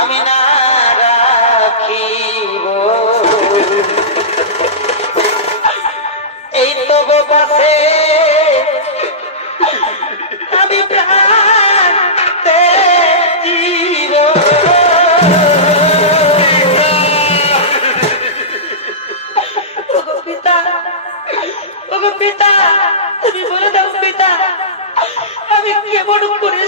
আমি না রাখিব। এই তো গো আমি প্রাণ জীব পিতা পিতা, তুমি বলে দাও পিতা।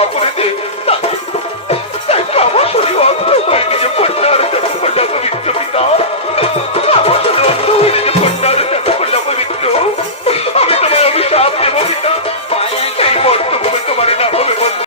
바꾸네.